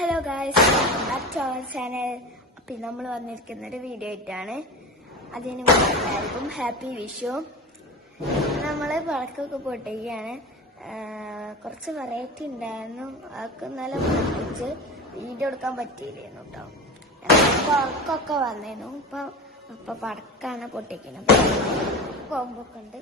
Hello guys, back to our channel. അപ്പം നമ്മൾ വന്നിരിക്കുന്ന ഒരു വീഡിയോ ആയിട്ടാണ്. അതിന് എല്ലാവർക്കും ഹാപ്പി വിഷു. നമ്മൾ പടക്കമൊക്കെ പൊട്ടിക്കുകയാണ്. കുറച്ച് വെറൈറ്റി ഉണ്ടായിരുന്നു. അതൊക്കെ നല്ല പൊട്ടിച്ച് വീഡിയോ എടുക്കാൻ പറ്റിയില്ലായിരുന്നു കേട്ടോ. പടക്കമൊക്കെ വന്നിരുന്നു. ഇപ്പം പടക്കാണ് പൊട്ടിക്കുന്നത്. ബോംബൊക്കെ ഉണ്ട്.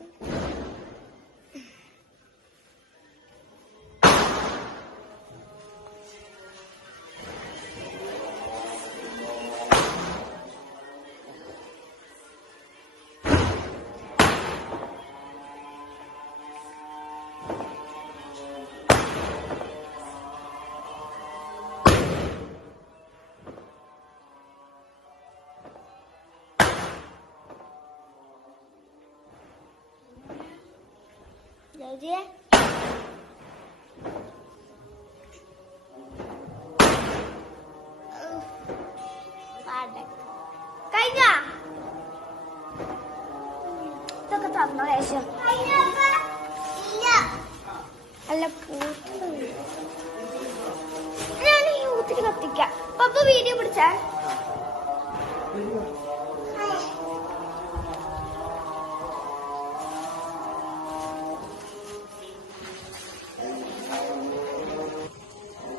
Jadi padat. Kayaknya kita ketemu Aisyah. Iya. Ala putih. Ini utik. Papa video bercak.